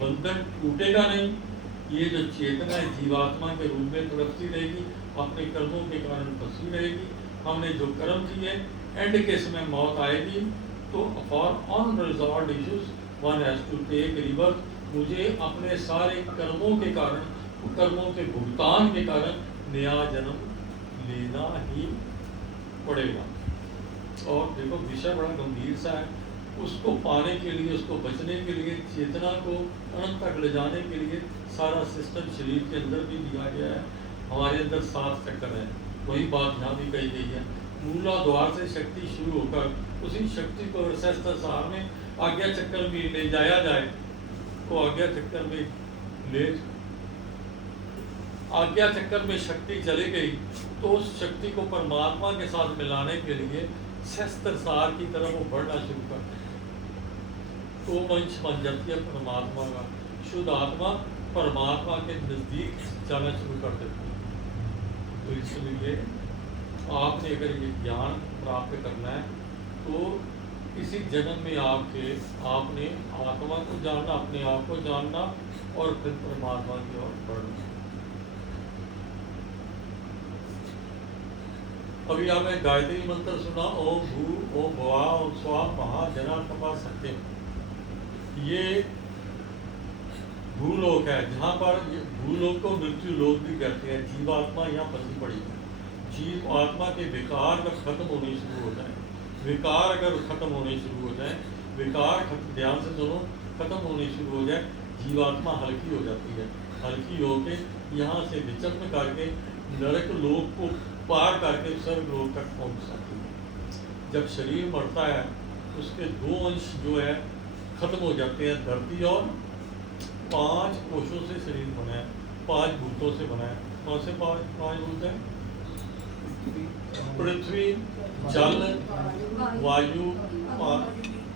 बंधन टूटेगा नहीं। ये जो चेतना है जीवात्मा के रूप में तड़पती रहेगी, अपने कर्मों के कारण फंसी रहेगी। हमने जो कर्म किए, एंड के समय मौत आएगी तो for unresolved issues one has to take rebirth. मुझे अपने सारे कर्मों के कारण, कर्मों के भुगतान के कारण नया जन्म लेना ही पड़ेगा। और देखो विषय बड़ा गंभीर सा है। उसको पाने के लिए, उसको बचने के लिए, चेतना को अनंत तक ले जाने के लिए सारा सिस्टम शरीर के अंदर भी दिया गया है। हमारे अंदर 7 चक्कर है, वही बात यहाँ भी कही गई है। मूलाधार से शक्ति शुरू होकर उसी शक्ति को सार में आज्ञा चक्कर में ले जाया जाए तो आज्ञा चक्कर में ले आज्ञा चक्कर में शक्ति चली गई तो उस शक्ति को परमात्मा के साथ मिलाने के लिए शस्त्र सार की तरफ वो बढ़ना शुरू करते हैं। तो अंश बन जाती है परमात्मा का। शुद्ध आत्मा परमात्मा के नजदीक जाना शुरू कर देती है। तो इसलिए आपने अगर ये ज्ञान प्राप्त करना है तो इसी जन्म में आपने आत्मा को जानना, अपने आप को जानना और फिर परमात्मा की ओर बढ़ना। अभी आपने गायत्री मंत्र सुना, ओम भू ओम भुवा ओम स्वा महा जना तपा सत्यम। ये भूलोक है, जहाँ पर भूलोक को मृत्यु लोक भी कहते हैं। जीवात्मा यहाँ फंसी पड़ी है। जीव आत्मा के विकार जब खत्म होने शुरू हो जाए, विकार अगर खत्म होने शुरू हो जाए, विकार ध्यान से सुनो, खत्म होने शुरू हो जाए, जीवात्मा हल्की हो जाती है। हल्की होके यहाँ से विचलन करके नरक लोक को पार करके स्वर्ग लोक तक पहुँच जाती है। जब शरीर मरता है उसके 2 अंश जो है खत्म हो जाते हैं। धरती और 5 कोशों से शरीर बना है, 5 भूतों से बना है। कौन से 5 भूत हैं? पृथ्वी, जल, वायु,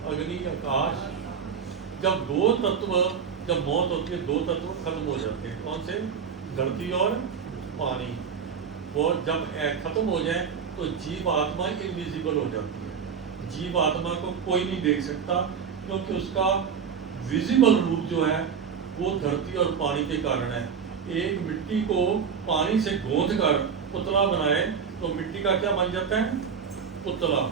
अग्नि, आकाश। जब 2 तत्व, जब मौत होती है 2 तत्व खत्म हो जाते हैं। कौन से? धरती और पानी। वो जब खत्म हो जाए तो जीव आत्मा इनविजिबल हो जाती है। जीव आत्मा को कोई नहीं देख सकता, क्योंकि उसका विजिबल रूप जो है वो धरती और पानी के कारण है। एक मिट्टी को पानी से गोंद कर पुतला बनाए तो मिट्टी का क्या बन जाता है? पुतला।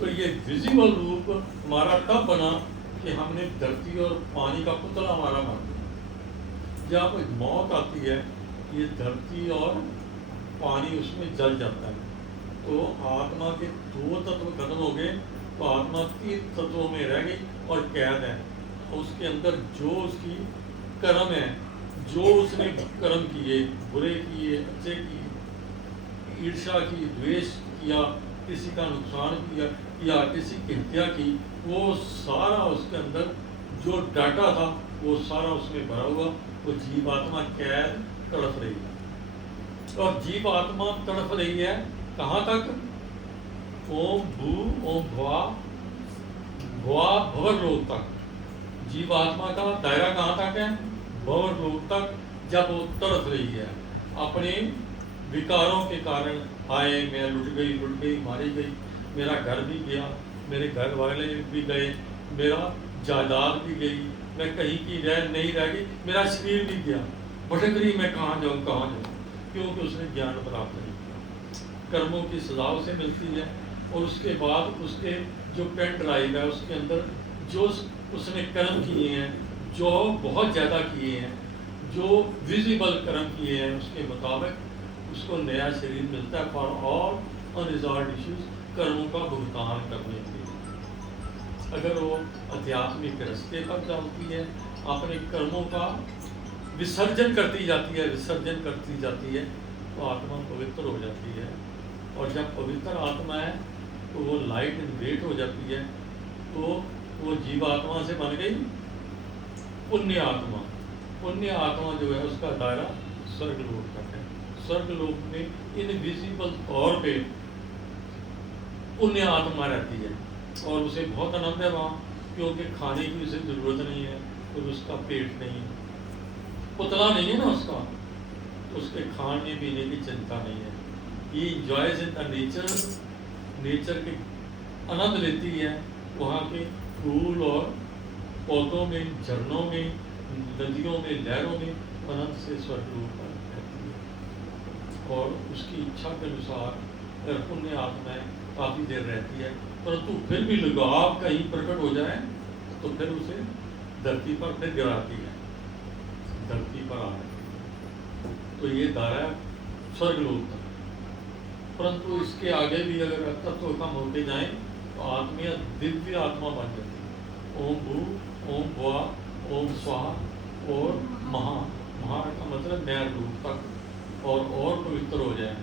तो ये विजिबल रूप हमारा तब बना कि हमने धरती और पानी का पुतला हमारा बन गया। जब मौत आती है ये धरती और पानी उसमें जल जाता है। तो आत्मा के 2 तत्व खत्म हो गए तो आत्मा 3 तत्वों में रह गई और कैद है। उसके अंदर जो उसकी कर्म है, जो उसने कर्म किए, बुरे किए, अच्छे किए, ईर्ष्या की, द्वेष किया, किसी का नुकसान किया या किसी की हत्या की, वो सारा उसके अंदर जो डाटा था वो सारा उसमें भरा हुआ। वो जीवात्मा कैद तड़प रही है। और जीव आत्मा तड़प रही है कहाँ तक? ओम भू ओम भुवा भुवा भवर लोक तक। जीव आत्मा का दायरा कहाँ तक है? भवर लोक तक। जब वो तड़प रही है अपने विकारों के कारण, आए मैं लुट गई, मारी गई, मेरा घर भी गया, मेरे घर वाले भी गए, मेरा जायदाद भी गई, मैं कहीं की नहीं रह गई, मेरा शरीर भी गया, भटक रही, मैं कहाँ जाऊँ? क्योंकि उसने ज्ञान प्राप्त नहीं किया। कर्मों की सजा उसे मिलती है और उसके बाद उसके जो पेन ड्राइव है उसके अंदर जो उसने कर्म किए हैं, जो बहुत ज़्यादा किए हैं, जो विजिबल कर्म किए हैं, उसके मुताबिक उसको नया शरीर मिलता है फॉर ऑल अनरिजॉल्व्ड इश्यूज, कर्मों का भुगतान करने के लिए। अगर वो आध्यात्मिक रास्ते पर चलती है, अपने कर्मों का विसर्जन करती जाती है तो आत्मा पवित्र हो जाती है। और जब पवित्र आत्मा है तो वो लाइट एंड वेट हो जाती है। तो वो जीवात्मा से बन गई पुण्य आत्मा। पुण्य आत्मा जो है उसका दायरा स्वर्गलोक तक है। स्वर्गलोक में इनविजिबल तौर पे पुण्य आत्मा रहती है और उसे बहुत आनंद है वहाँ, क्योंकि खाने की उसे ज़रूरत नहीं है और उसका पेट नहीं है, पुतला नहीं है ना उसका, उसके खाने पीने की चिंता नहीं है। ये इंजॉयज इन द नेचर के आनंद लेती है। वहाँ के फूल और पौधों में, झरनों में, नदियों में, लहरों में अनंत से स्वर्गलोक पर रहती है। और उसकी इच्छा के अनुसार अगर पुण्य आत्माएं काफ़ी देर रहती है, परंतु फिर भी लगाव कहीं प्रकट हो जाए तो फिर उसे धरती पर फिर गिराती है, धरती पर आ रही। तो ये धारा स्वर्गलोक तक। परंतु इसके आगे भी अगर तत्व कम होते जाएं तो आत्मीय दिव्य आत्मा बन जाती है। ओम भू, ओम भुआ, ओम स्वाहा और महा। महा का मतलब नया रूप तक और पवित्र हो जाए,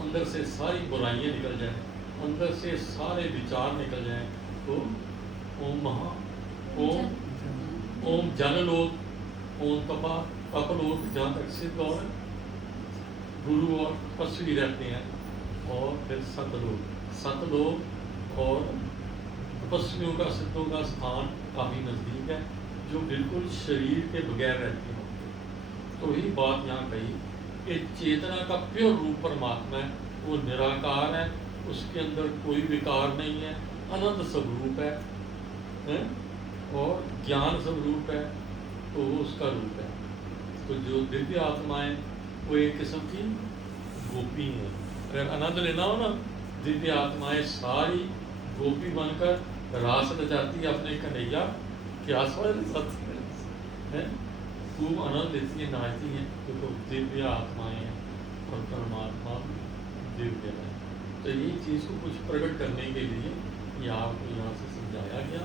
अंदर से सारी बुराइयां निकल जाए, अंदर से सारे विचार निकल जाए। तो ओम महा, ओम जनलोक, ओम तपा तपलोक, जहाँ तक सिद्ध और गुरु और तपस्वी रहते हैं, और फिर सतलोक और तपस्वियों का, सिद्धों का स्थान काफ़ी नज़दीक है, जो बिल्कुल शरीर के बगैर रहते हैं। तो यही बात यहाँ कही कि चेतना का प्योर रूप परमात्मा है, वो निराकार है, उसके अंदर कोई विकार नहीं है, अनंत स्वरूप है और ज्ञान स्वरूप है, तो वो उसका रूप है। तो जो दिव्य आत्माएं वो एक किस्म की गोपी हैं। अगर आनंद लेना हो ना, दिव्य आत्माएं सारी गोपी बनकर रास रचाती है अपने कन्हैया के आसपास है, खूब आनंद लेती है, नाचती हैं, तो दिव्य आत्माएं हैं और परमात्मा दिव्य है। तो ये चीज़ को कुछ प्रकट करने के लिए ये आपको यहाँ से समझाया गया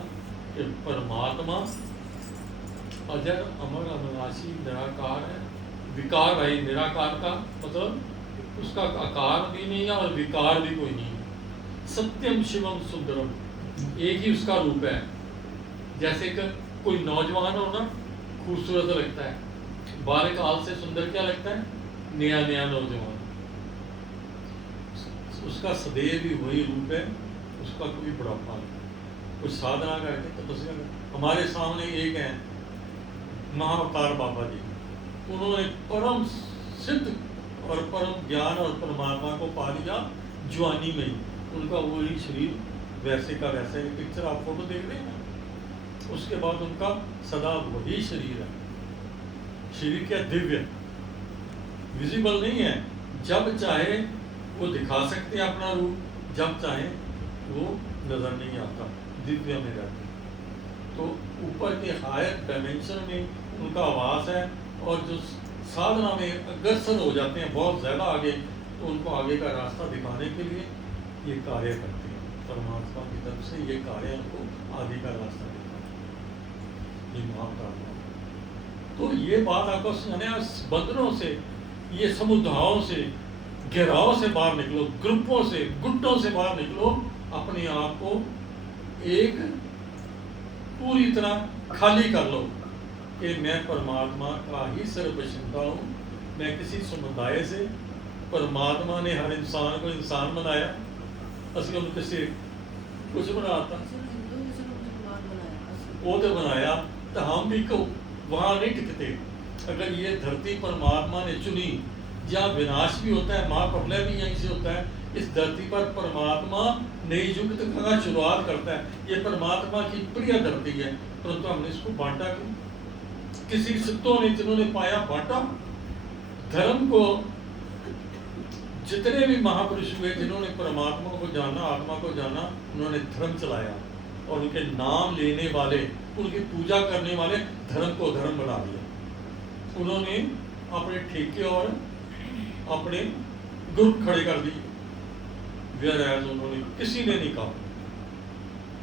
कि परमात्मा अजर अमर अविनाशी निराकार है। विकार भाई निराकार का मतलब उसका आकार भी नहीं है और विकार भी कोई नहीं है। सत्यम शिवम सुंदरम, एक ही उसका रूप है। जैसे कि कोई नौजवान हो ना, खूबसूरत लगता है, बालकाल से सुंदर क्या लगता है, नया नया नौजवान। उसका सदैव भी वही रूप है, उसका कोई बुढ़ापा नहीं। कुछ साधना करके तपस्या करके हमारे सामने एक है महाअवतार बाबा जी, उन्होंने परम सिद्ध और परम ज्ञान और परमात्मा को पा लिया जवानी में ही। उनका वही शरीर वैसे का वैसे, पिक्चर आप फोटो देख रहे हैं ना, उसके बाद उनका सदा वही शरीर है। शरीर क्या दिव्य, विजिबल नहीं है, जब चाहे वो दिखा सकते हैं अपना रूप, जब चाहे वो नजर नहीं आता, दिव्य में रहते। तो ऊपर के हायर डायमेंशन में उनका आवास है, और जो साधना में अग्रसर हो जाते हैं बहुत ज़्यादा आगे, तो उनको आगे का रास्ता दिखाने के लिए ये कार्य करते हैं। परमात्मा की तरफ से ये कार्य उनको आगे का रास्ता दिखाते हैं, ये महाप्रार्थना। तो ये बात आपको सुनाने, बंधनों से, ये समुदायों से, घेराव से बाहर निकलो, ग्रुपों से, गुट्टों से बाहर निकलो, अपने आप को एक पूरी तरह खाली कर लो कि मैं परमात्मा का ही सर्वचिंता हूँ। मैं किसी समुदाय से, परमात्मा ने हर इंसान को इंसान बनाया, असली उनको से कुछ बनाता वो तो बनाया, तो हम भी को वहाँ नहीं टिकते। अगर ये धरती परमात्मा ने चुनी, जहाँ विनाश भी होता है, महाप्रलय भी यहीं से होता है, इस धरती पर परमात्मा नई युग का शुरुआत करता है। ये परमात्मा की प्रिय धरती है, परंतु हमने इसको बांटा क्यों? किसी सिद्धों ने, जिन्होंने पाया, बांटा धर्म को। जितने भी महापुरुष हुए जिन्होंने परमात्मा को जाना, आत्मा को जाना, उन्होंने धर्म चलाया, और उनके नाम लेने वाले, उनकी पूजा करने वाले धर्म को धर्म बना दिया। उन्होंने अपने ठेके और अपने ग्रुप खड़े कर दिए। वेयर उन्होंने किसी ने नहीं कहा,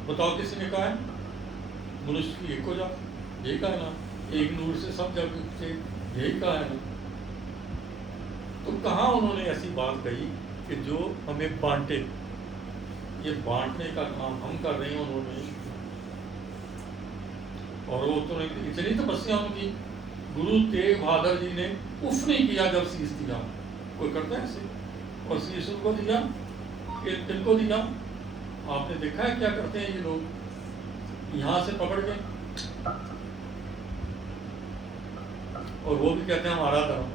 बताओ किसी ने कहा है मनुष्य की एक हो जा, यही कहा है ना, एक नूर से सब जग से, यही कहा है ना। तो कहाँ उन्होंने ऐसी बात कही कि जो हमें बांटे? ये बांटने का काम हम कर रहे हैं, उन्होंने। और वो तो इतनी तपस्या उनकी, गुरु तेग बहादुर जी ने उफ नहीं किया जब शीश दिया। कोई करता है ऐसे? और शीश उनको दिया, किनको दिया? आपने देखा है क्या करते हैं ये लोग? यहाँ से पकड़ के, और वो भी कहते हैं हमारा धर्म।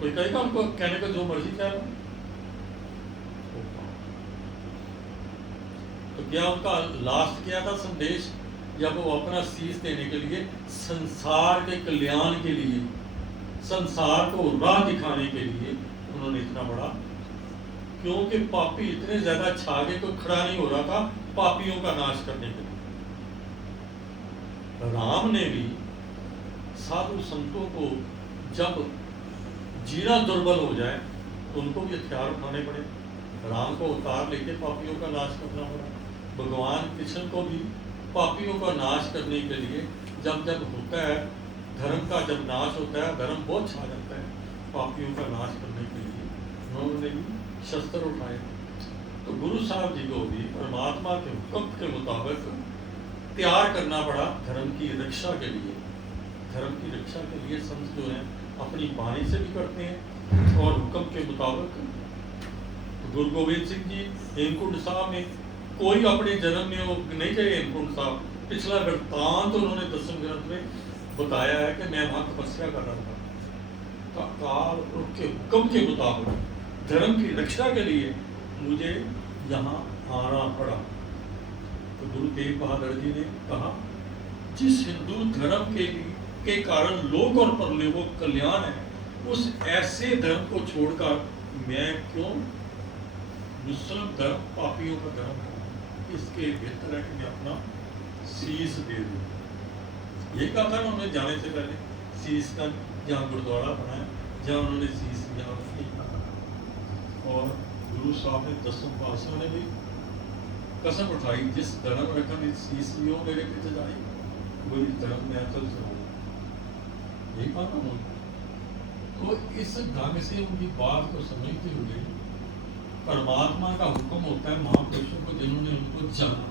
कोई कहेगा उनको कहने को जो मर्जी कह रहा। तो क्या उनका लास्ट क्या था संदेश? जब वो अपना शीश देने के लिए, संसार के कल्याण के लिए, संसार को राह दिखाने के लिए उन्होंने इतना बड़ा, क्योंकि पापी इतने ज्यादा छा गए तो खड़ा नहीं हो रहा था पापियों का नाश करने के लिए। राम ने भी साधु संतों को जब जीना दुर्बल हो जाए तो उनको भी हथियार उठाने पड़े। राम को अवतार लेके पापियों का नाश करना पड़ा। भगवान कृष्ण को भी पापियों का नाश करने के लिए जब जब होता है, धर्म का जब नाश होता है, धर्म बहुत छा जाता है, पापियों का नाश करने के लिए उन्होंने भी शस्त्र उठाए। तो गुरु साहब जी को भी परमात्मा के हुक्म के मुताबिक तैयार करना पड़ा धर्म की रक्षा के लिए। धर्म की रक्षा के लिए संत जो है अपनी वाणी से भी करते हैं और हुक्म के मुताबिक। गुरु गोविंद सिंह जी हेमकुंड साहब में, कोई अपने जन्म में वो नहीं गए हेमकुंड साहब, पिछला वृत्तांत तो उन्होंने 10वें ग्रंथ में बताया है कि मैं वहां तपस्या कर रहा था, तो काल उनके हुक्म के मुताबिक धर्म की रक्षा के लिए मुझे यहाँ आना पड़ा। तो गुरु तेग बहादुर जी ने कहा, जिस हिंदू धर्म के कारण लोक और परलोक को कल्याण है, उस ऐसे धर्म को छोड़कर मैं क्यों मुस्लिम धर्म पापियों का धर्म है, इसके बेहतर है कि मैं अपना शीश दे दूं। ये कहा था ना उन्होंने जाने से पहले, शीश का जहाँ गुरुद्वारा बनाया, जहाँ उन्होंने शीश यहाँ रखी। और गुरु साहब ने 10वें पातशाह ने भी कसम उठाई, जिस धर्म रखन शीश लियो मेरे पीछे जाए, वही धर्म में तो यही कहा ना। तो इस ढंग से उनकी बात को समझते हुए, परमात्मा का हुक्म होता है महापुरुषों को, जिन्होंने उनको जाना,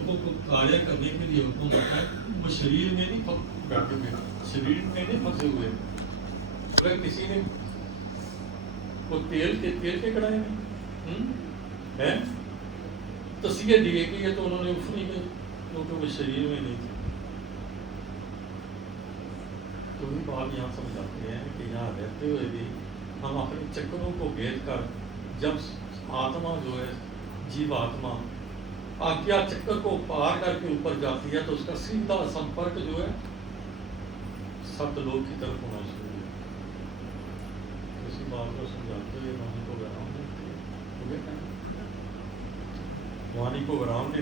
उनको कार्य करने के लिए हुक्म होता है, वो शरीर में नहीं बैठे हुए, शरीर में नहीं फंसे हुए। अगर किसी ने वो तेल के कढ़ाई में है तस्वीर दिए कि ये तो उन्होंने उफरी में, क्योंकि वो शरीर में नहीं थे। तो भी बात यहाँ समझाते हैं कि यहाँ रहते हुए भी हम अपने चक्रों को भेद कर, जब आत्मा जो है जीव आत्मा आज्ञा चक्र को पार करके ऊपर जाती है, तो उसका सीधा संपर्क जो है सप्तलोक की तरफ होना शुरू है। इसी बात को समझाते हुए वाणी को विराम देते हैं। वाणी को विराम देते